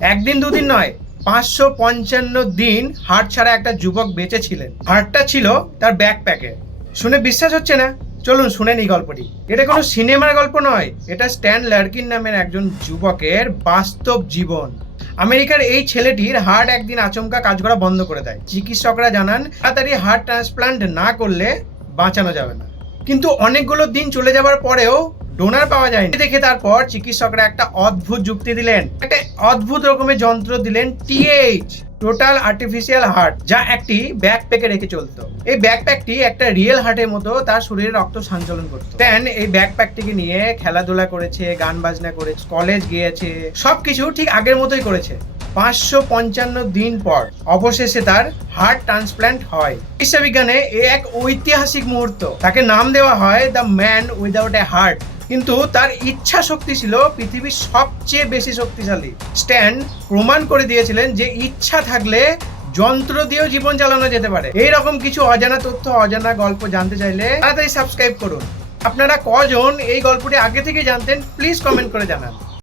একদিন দুদিন নয়, 555 দিন হার্ট ছাড়া একটা যুবক বেঁচে ছিলেন। হার্টটা ছিল তার ব্যাকপ্যাকে। শুনে বিশ্বাস হচ্ছে না? চলুন শুনে নিই গল্পটি। এটা কোনো সিনেমার গল্প নয়, এটা স্ট্যান লারকিন নামের একজন যুবকের বাস্তব জীবন। আমেরিকার এই ছেলেটির হার্ট একদিন আচমকা কাজ করা বন্ধ করে দেয়। চিকিৎসকরা জানান তাড়াতাড়ি হার্ট ট্রান্সপ্লান্ট না করলে বাঁচানো যাবে না। কিন্তু অনেকগুলো দিন চলে যাবার পরেও ডোনার পাওয়া যায়নি। দেখে তারপর চিকিৎসকরা একটা অদ্ভুত যুক্তি দিলেন, একটা অদ্ভুত রকমের যন্ত্র দিলেন, টিএইচ, টোটাল আর্টিফিশিয়াল হার্ট, যা একটি ব্যাকপ্যাকে রেখে চলতো। এই ব্যাকপ্যাকটি একটা রিয়েল হার্টের মতো তার শরীরে রক্ত সঞ্চালন করতো। দেন এই ব্যাকপ্যাকটিকে নিয়ে খেলাধুলা করেছে, গান বাজনা করেছে, কলেজ গিয়েছে, সবকিছু ঠিক আগের মতোই করেছে। 555 দিন পর অবশেষে তার হার্ট ট্রান্সপ্ল্যান্ট হয়। চিকিৎসা বিজ্ঞানে এ এক ঐতিহাসিক মুহূর্ত। তাকে নাম দেওয়া হয় the man without a heart. কিন্তু তার ইচ্ছা শক্তি ছিল পৃথিবীর সবচেয়ে বেশি শক্তিশালী। স্ট্যান প্রমাণ করে দিয়েছিলেন যে ইচ্ছা থাকলে যন্ত্র দিয়েও জীবন চালানো যেতে পারে। এইরকম কিছু অজানা তথ্য, অজানা গল্প জানতে চাইলে তাড়াতাড়ি সাবস্ক্রাইব করুন। আপনারা কজন এই গল্পটি আগে থেকে জানতেন প্লিজ কমেন্ট করে জানান।